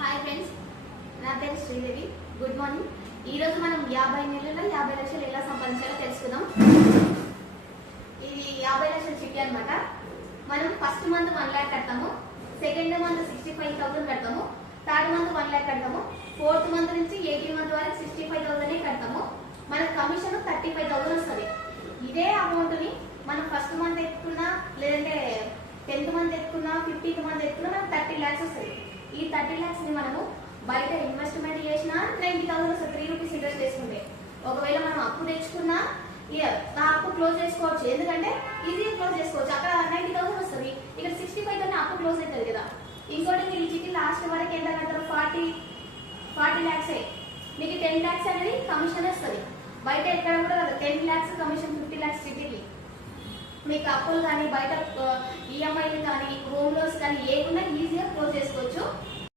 Hi friends, నా పేరు Sridevi. Good morning. ఈరోజు మనం 50 నెలల్లో 50 లక్షలు ఎలా సంపాదించాలో తెలుసుకుందాం. ఇది 50 లక్షల చిట్టి అనమాట. మనం ఫస్ట్ మంత్ 1 lakh కడతాము, సెకండ్ మంత్ 65,000 కడతాము, థర్డ్ మంత్ 1 lakh కడతాము, ఫోర్త్ మంత్ నుంచి 18 మంత్ వరకు 65,000 కడతాము. మనకు కమిషన్ 35,000 వస్తుంది. ఇదే అమౌంట్ని మనం ఫస్ట్ మంత్ ఎత్తుకున్నా, లేదంటే 10th మంత్ ఎత్తుకున్నా, 15th మంత్ ఎత్తుకున్నా మనకు 30 lakhs వస్తుంది. ఈ 30 lakhs ని మనము బయట ఇన్వెస్ట్మెంట్ చేసినా 90,000 వస్తుంది. 3 రూపీస్ ఇంట్రెస్ట్ వేసుకుంటే. ఒకవేళ మనం అప్పు తెచ్చుకున్నా ఆ అప్పు క్లోజ్ చేసుకోవచ్చు, ఎందుకంటే ఈజీగా క్లోజ్ చేసుకోవచ్చు. అక్కడ 90,000 వస్తుంది, ఇక్కడ 65,000 అప్పు క్లోజ్ అవుతుంది కదా. ఇంకోటి మీరు ఈ చిట్టి లాస్ట్ వరకు ఎంత కడతారు? 40 lakhs. మీకు 10 lakhs అనేది కమిషన్ వస్తుంది. బయట ఎక్కడ కూడా 10 lakhs కమిషన్, 50 lakhs చిట్టికి. మీకు అప్పులు కానీ, బయట ఈఎంఐలు కానీ, హోమ్ లోన్స్ కానీ ఏకుండా ఈజీగా క్లోజ్